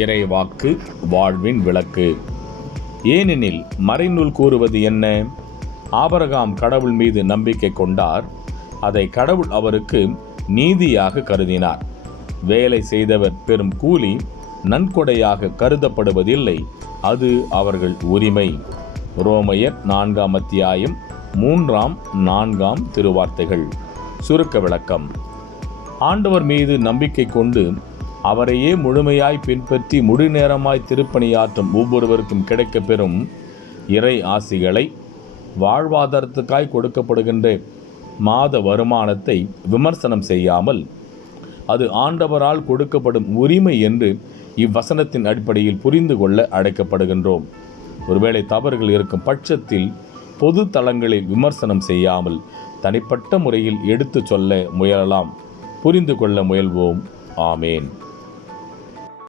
இறைவாக்கு வாழ்வின் விளக்கு. ஏனெனில் மறைநூல் கூறுவது என்ன? ஆபிரகாம் கடவுள் மீது நம்பிக்கை கொண்டார், அதை கடவுள் அவருக்கு நீதியாக கருதினார். வேலை செய்தவர் பெறும் கூலி நன்கொடையாக கருதப்படுவதில்லை, அது அவர்கள் உரிமை. ரோமையர் 4 அத்தியாயம் 3-4 திருவார்த்தைகள். சுருக்க விளக்கம். ஆண்டவர் மீது நம்பிக்கை கொண்டு அவரையே முழுமையாய் பின்பற்றி முழுநேரமாய் திருப்பணியாற்றும் ஒவ்வொருவருக்கும் கிடைக்கப்பெறும் இறை ஆசிகளை, வாழ்வாதாரத்துக்காய் கொடுக்கப்படுகின்ற மாத வருமானத்தை விமர்சனம் செய்யாமல் அது ஆண்டவரால் கொடுக்கப்படும் உரிமை என்று இவ்வசனத்தின் அடிப்படையில் புரிந்து கொள்ள அழைக்கப்படுகின்றோம். ஒருவேளை தவறுகள் இருக்கும் பட்சத்தில் பொது தளங்களில் விமர்சனம் செய்யாமல் தனிப்பட்ட முறையில் எடுத்து சொல்ல முயலலாம். புரிந்து கொள்ள முயல்வோம். ஆமேன்.